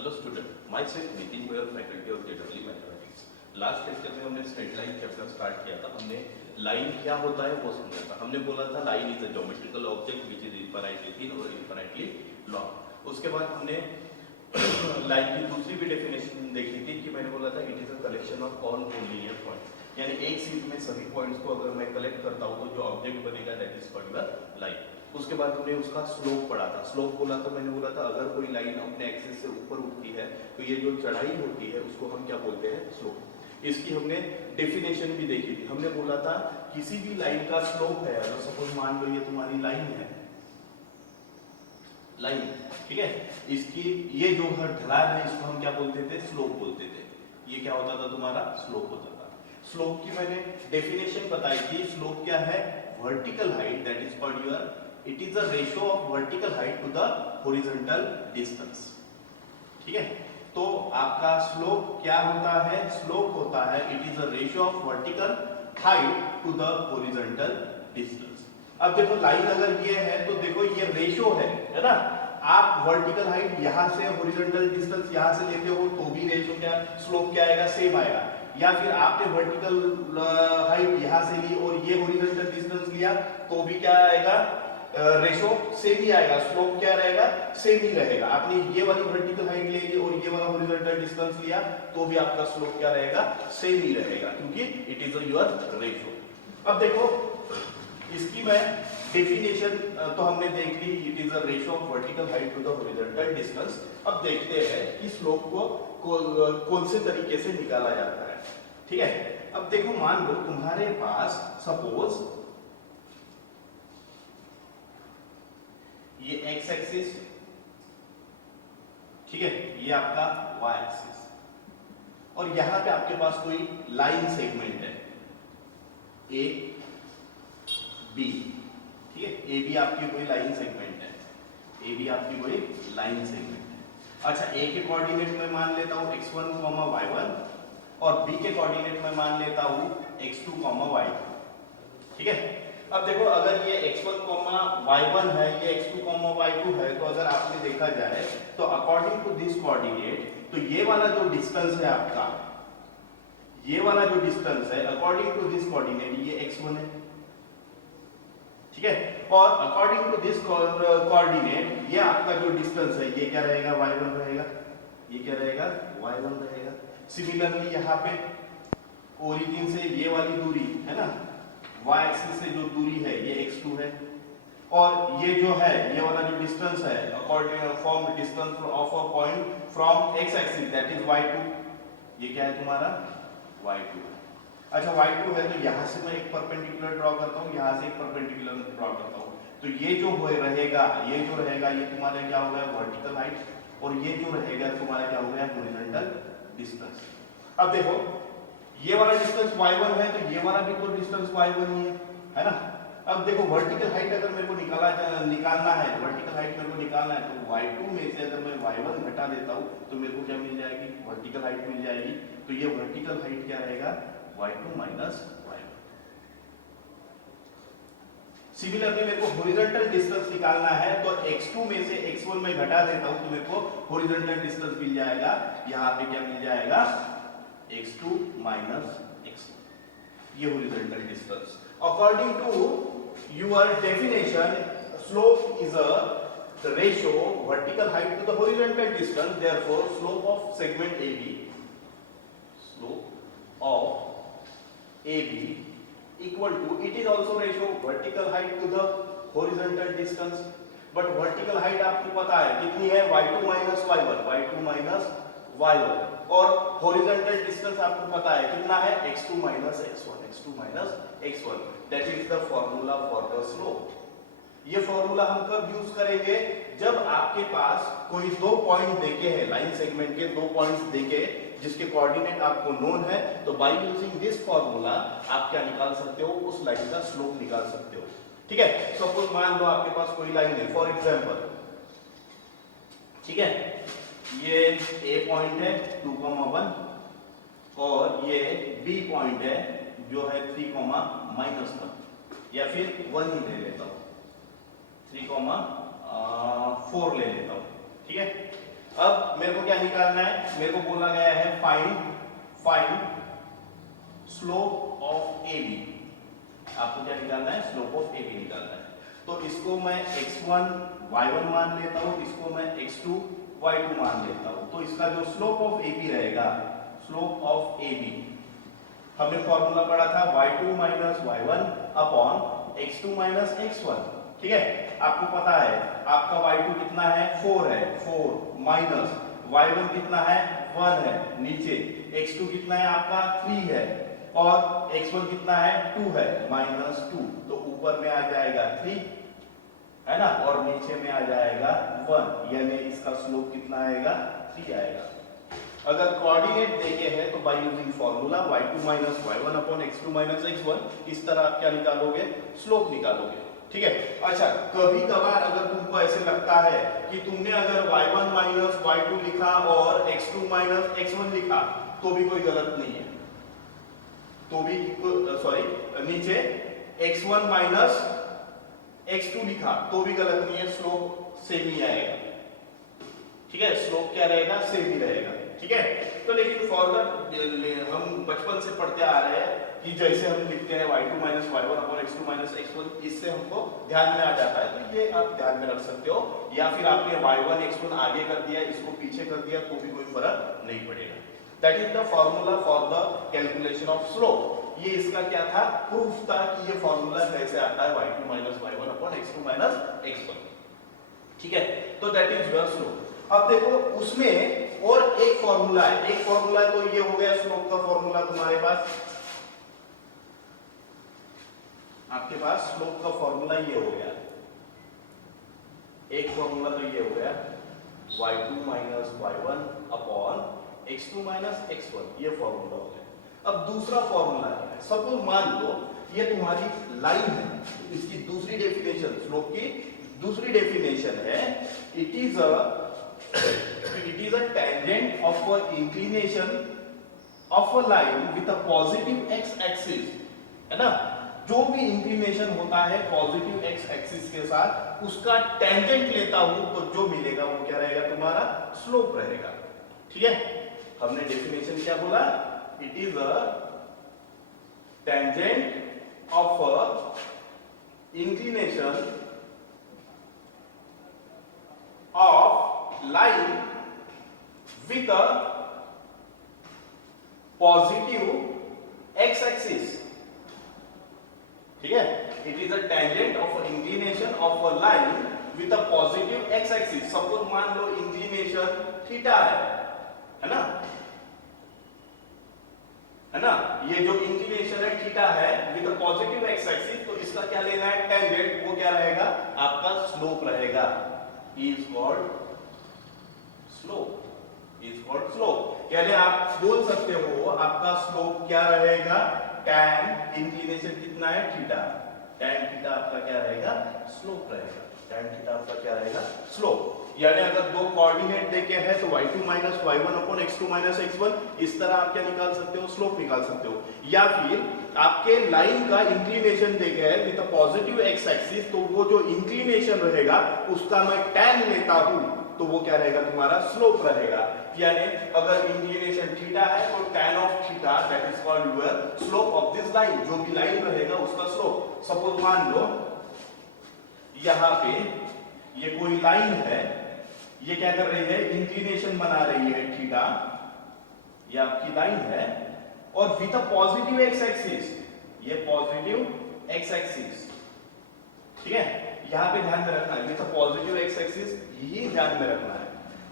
Hello student, my self Nitin Goyal, faculty of JW mathematics. Last lecture में हमने straight line chapter start किया था। हमने लाइन क्या होता है वो समझा था। हमने बोला था line is a geometrical object which is infinitely thin और इनफाइनाइटली लॉन्ग। उसके बाद हमने लाइन की दूसरी भी डेफिनेशन देखी थी कि मैंने बोला था it is a collection of all collinear points, यानी एक सीट में सभी पॉइंट्स को अगर मैं कलेक्ट करता हूँ तो जो ऑब्जेक्ट बनेगा that is called the line. उसके बाद हमने उसका स्लोप पढ़ा था। स्लोप बोला तो मैंने बोला था अगर कोई लाइन अपने एक्सिस से ऊपर उठती है तो ये जो चढ़ाई होती है उसको हम क्या बोलते हैं, स्लोप। इसकी हमने डेफिनेशन भी देखी थी। हमने बोला था किसी भी लाइन का स्लोप है, अगर सपोज मान लो ये तुम्हारी लाइन है, लाइन, ठीक है, इसकी ये जो ढलान है इसको हम क्या बोलते थे, स्लोप बोलते थे। ये क्या होता था, तुम्हारा स्लोप होता था। स्लोप की मैंने डेफिनेशन बताई थी। स्लोप क्या है, vertical height that is called your, it is a ratio of vertical height to the horizontal distance. ठीक है, तो आपका स्लोप क्या होता है, स्लोप होता है it is a ratio of vertical height to the horizontal distance. अब देखो लाइन अगर ये है तो देखो ये रेशियो है ना। आप वर्टिकल हाइट यहां से हॉरिजॉन्टल डिस्टेंस यहां से लेते हो तो भी रेशियो क्या, स्लोप क्या आएगा, सेम आएगा। या फिर आपने वर्टिकल हाइट यहां से ली और ये हॉरिजॉन्टल डिस्टेंस लिया तो भी क्या आएगा, रेशो सेम ही आएगा, स्लोप क्या रहेगा, सेम ही रहेगा। आपने ये वाली वर्टिकल हाइट ले ली और ये वाला हॉरिजॉन्टल डिस्टेंस लिया तो भी आपका स्लोप क्या रहेगा, सेम ही रहेगा, क्योंकि इट इज योर रेशो। अब देखो इसकी मैं डेफिनेशन तो हमने देख ली, it is a ratio of vertical height to the horizontal distance. अब देखते हैं कि स्लोप को कौन से तरीके से निकाला जाता है। ठीक है, अब देखो मान लो तुम्हारे पास सपोज ये एक्स एक्सिस, ठीक है, ये आपका वाई एक्सिस, और यहां पे आपके पास कोई लाइन सेगमेंट है ए बी। ठीक है, ए बी आपकी कोई लाइन सेगमेंट है, ए बी आपकी कोई लाइन सेगमेंट है। अच्छा, ए के कोऑर्डिनेट में मान लेता हूं x1, y1 और बी के कोऑर्डिनेट में मान लेता हूं x2, y2। ठीक है, अब देखो अगर ये x1, y1 है, ये x2, y2 है, तो अगर आपने देखा जाए तो अकॉर्डिंग टू दिस कोऑर्डिनेट, तो ये वाला जो डिस्टेंस है आपका, ये वाला जो डिस्टेंस है अकॉर्डिंग टू दिस कोऑर्डिनेट ये x1 है। ठीक है, और अकॉर्डिंग टू दिस कोऑर्डिनेट ये आपका जो डिस्टेंस है ये क्या रहेगा, y1 रहेगा। ये क्या रहेगा, y1 रहेगा। सिमिलरली यहाँ पे ओरिजिन से ये वाली दूरी है ना, y एक्सिस से जो दूरी है ये x2 है, और ये जो है ये वाला जो डिस्टेंस है according from distance of a point from x axis that is y2, ये क्या है तुम्हारा, y2। अच्छा, y2 है तो यहां से मैं एक परपेंडिकुलर ड्रॉ करता हूं, यहां से एक परपेंडिकुलर ड्रॉ करता हूं, तो ये जो रहेगा, ये जो रहेगा ये तुम्हारा क्या हो गया, वर्टिकल हाइट, और ये जो रहेगा तुम्हारा क्या हो गया, हॉरिजॉन्टल डिस्टेंस। अब देखो ये वाला डिस्टेंस y1 है तो ये वाला भी तो डिस्टेंस y1 ही है ना। अब देखो वर्टिकल हाइट अगर मेरे को निकालना है, वर्टिकल हाइट मेरे को निकालना है तो y2 में से अगर मैं y1 घटा देता हूं तो मेरे को क्या मिल जाएगी, वर्टिकल हाइट मिल जाएगी। तो ये वर्टिकल हाइट क्या रहेगा, y2 माइनस y1। सिमिलरली मेरे को हॉरिजॉन्टल डिस्टेंस निकालना है तो x2 में से x1 में घटा देता हूं तो मेरे को हॉरिजॉन्टल डिस्टेंस मिल जाएगा। यहां पे क्या मिल जाएगा, x2 माइनस x1, ये horizontal distance. According to your definition, slope is the ratio vertical height to the horizontal distance, therefore slope of segment AB, slope of AB equal to, it is also ratio vertical height to the horizontal distance, but vertical height आपको पता है कितनी है, y2 minus y1, y2 minus y1, और horizontal distance आपको पता है कितना है, x2 minus x1, x2 minus x1, that is the formula for the slope। ये फॉर्मूला हम कब यूज करेंगे, जब आपके पास कोई दो पॉइंट देके हैं, लाइन सेगमेंट के दो पॉइंट्स देके जिसके कोऑर्डिनेट आपको नोन है, तो बाय यूजिंग दिस फॉर्मूला आप क्या निकाल सकते हो, उस लाइन का स्लोप निकाल सकते हो। ठीक है, सपोज मान लो आपके पास कोई लाइन है, फॉर एग्जांपल, ठीक है, ये ए पॉइंट है 2,1 और ये बी पॉइंट है जो है 3,-1, या फिर 1 ही ले लेता हूं, 3,4 ले लेता हूं। ठीक है, अब मेरे को क्या निकालना है, मेरे को बोला गया है find slope of A B. आपको क्या निकालना है, स्लोप ऑफ ए बी निकालना है। तो इसको मैं x1 y1 मान लेता हूं, इसको मैं x2 y2 मान लेता हूं। तो इसका जो स्लोप ऑफ ए बी रहेगा, स्लोप ऑफ ए बी, हमने फॉर्मूला पढ़ा था y2 minus y1 upon x2 minus x1। ठीक है, आपको पता है आपका y2 कितना है, 4 है, 4 माइनस y1 कितना है, 1 है नीचे, x2 कितना है आपका 3 है और x1 कितना है, 2 है, माइनस 2। तो ऊपर में आ जाएगा 3 है ना, और नीचे में आ जाएगा 1, यानी इसका स्लोप कितना आएगा, 3 आएगा। अगर कोऑर्डिनेट देखे हैं तो by using formula y2 minus y1 upon x2 minus x1, इस तरह आप क्या निकालोगे, स्लोप निकालोगे। ठीक है। अच्छा, कभी कभार अगर तुमको ऐसे लगता है कि तुमने अगर y1 माइनस y2 लिखा और x2 माइनस x1 लिखा तो भी कोई गलत नहीं है, तो भी सॉरी नीचे x1 माइनस x2 लिखा तो भी गलत नहीं है, स्लोप सेम ही आएगा। ठीक है, स्लोप क्या रहेगा, सेम ही रहेगा। ठीक है, तो लेकिन फॉर्दर हम बचपन से पढ़ते आ रहे हैं कि जैसे हम लिखते हैं y2 minus y1 upon x2 minus x1, इससे हमको ध्यान में आ जाता है, तो ये आप ध्यान में रख सकते हो। या फिर आपने y1 x1 आगे कर दिया, इसको पीछे कर दिया तो भी कोई फर्क नहीं पड़ेगा। That is the formula for the calculation of slope. ये इसका क्या था, प्रूफ था कि ये फॉर्मूला कैसे आता है y2 minus y1 upon x2 minus x1। ठीक है, तो दैट इज योर स्लोप। अब देखो उसमें और एक फॉर्मूला है, एक फॉर्मूला तो ये हो गया स्लोप का फॉर्मूला तुम्हारे पास, आपके पास स्लोप का फॉर्मूला ये हो गया, एक फॉर्मूला तो ये हो गया y2 minus y1 upon x2 minus x1, ये फॉर्मूला हो गया। अब दूसरा फॉर्मूला है, सपोज मान लो ये तुम्हारी लाइन है, इसकी दूसरी डेफिनेशन, स्लोप की दूसरी डेफिनेशन है, it is a tangent of a inclination of a line with a positive x axis, है ना। जो भी इंक्लिनेशन होता है पॉजिटिव x एक्सिस के साथ, उसका टेंजेंट लेता हूं तो जो मिलेगा वो क्या रहेगा, तुम्हारा स्लोप रहेगा। ठीक है, हमने डेफिनेशन क्या बोला, it is a tangent of a inclination of line with a positive x axis। ठीक है, it is a tangent of an inclination of a line with a positive x axis। Suppose मान लो inclination theta है ना, है ना, ये जो inclination है थीटा है with a positive x axis, तो इसका क्या लेना है, टेंजेंट, वो क्या रहेगा, आपका स्लोप रहेगा, is called slope, is called slope। यानी आप बोल सकते हो आपका स्लोप क्या रहेगा, tan इंक्लिनेशन कितना है, थीटा, tan थीटा आपका क्या रहेगा, स्लोप रहेगा, tan थीटा आपका क्या रहेगा, स्लोप। यानी अगर दो कोऑर्डिनेट देके हैं तो y2 minus y1 upon x2 minus x1, इस तरह आप क्या निकाल सकते हो, स्लोप निकाल सकते हो। या फिर आपके लाइन का इंक्लिनेशन देके है with a positive x axis, तो वो जो इंक्लिनेशन रहेगा उसका मैं tan लेता हूं तो वो क्या रहेगा, तुम्हारा स्लोप रहेगा। यानी अगर इंक्लिनेशन थीटा है तो tan of theta, that is called your slope of this line. जो भी लाइन रहेगा उसका स्लोप। सपोज मान लो यहां पे ये कोई लाइन है, ये क्या कर रही है, इंक्लिनेशन बना रही है थीटा, ये आपकी लाइन है, और with a positive x axis, ये पॉजिटिव एक्स एक्सिस। ठीक है, यहां पे ध्यान में रखना है, with a positive x axis, ये ध्यान में रखना है।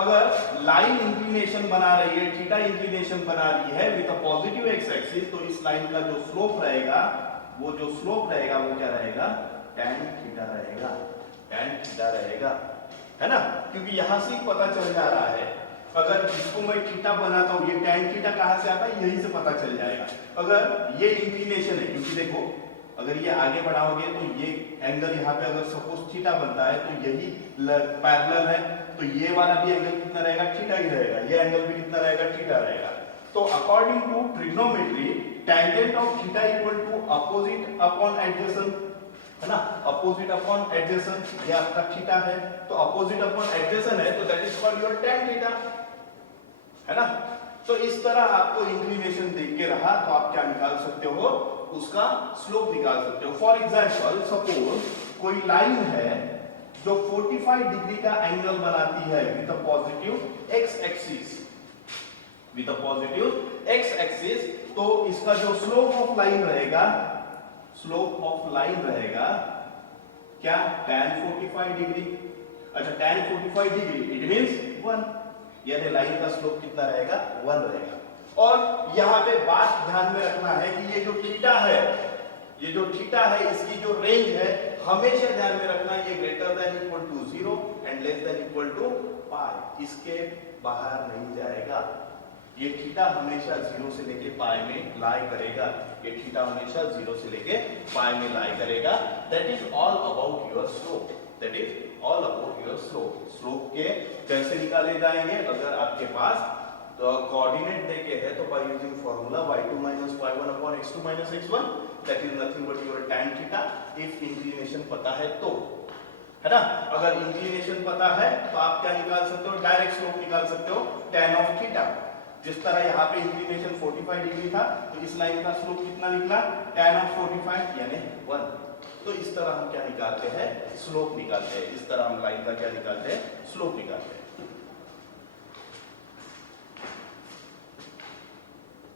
अगर लाइन इंक्लिनेशन बना रही है, थीटा इंक्लिनेशन बना रही है with a positive x axis, तो इस लाइन का जो स्लोप रहेगा, वो जो स्लोप रहेगा वो क्या रहेगा, tan थीटा रहेगा, tan थीटा रहेगा, है ना। क्योंकि यहां से पता चल जा रहा है, अगर इसको मैं थीटा बनाता हूं, ये tan थीटा कहां से आता है, यहीं से पता चल जाएगा। अगर ये इंक्लिनेशन है, क्योंकि देखो अगर ये आगे बढ़ाओगे तो ये एंगल यहाँ पे अगर सपोज थीटा बनता है तो यही पैरेलल है, तो ये वाला भी एंगल कितना रहेगा, थीटा ही रहेगा, ये एंगल भी कितना रहेगा, थीटा रहेगा। तो according to trigonometry, tangent of theta equal to opposite upon adjacent, है ना, अपोजिट अपॉन एडजेसेंट, ये आपका थीटा है, तो अपोजिट अपॉन एडजेसेंट है तो that is called your tan theta, है ना। तो इस तरह आपको इंक्लिनेशन देख के रहा तो आप क्या निकाल सकते हो, उसका स्लोप निकाल सकते हो। फॉर एग्जांपल सपोज कोई लाइन है जो 45 डिग्री का एंगल बनाती है with a positive x axis, with a positive x axis, तो इसका जो स्लोप ऑफ लाइन रहेगा, स्लोप ऑफ लाइन रहेगा क्या, tan 45 डिग्री। अच्छा tan 45 डिग्री इट मींस 1, यानी लाइन का स्लोप कितना रहेगा, 1 रहेगा। और यहां पे बात ध्यान में रखना है कि ये जो थीटा है, ये जो थीटा है इसकी जो रेंज है हमेशा ध्यान में रखना, ये greater than equal to 0 and less than equal to pi, इसके बाहर नहीं जाएगा। ये थीटा हमेशा 0 से लेके पाई में लाई करेगा, ये थीटा हमेशा 0 से लेके पाई में लाई करेगा। That is all about your slope, that is all about your slope. Slope के कैसे निकाले जाएंगे, अगर आपके पास तो कोऑर्डिनेट देके है तो by using formula y2 y1 upon x2 x1, that is nothing but your tan theta, if inclination पता है तो, है ना। अगर इंक्लिनेशन पता है तो आप क्या निकाल सकते हो, डायरेक्ट स्लोप निकाल सकते हो tan ऑफ थीटा। जिस तरह यहाँ पे इंक्लिनेशन 45 डिग्री था तो इस लाइन का स्लोप कितना निकला, tan ऑफ 45 यानी 1। तो इस तरह हम क्या निकालते हैं, स्लोप निकालते हैं। इस तरह हम लाइन का क्या निकालते हैं, स्लोप निकालते हैं।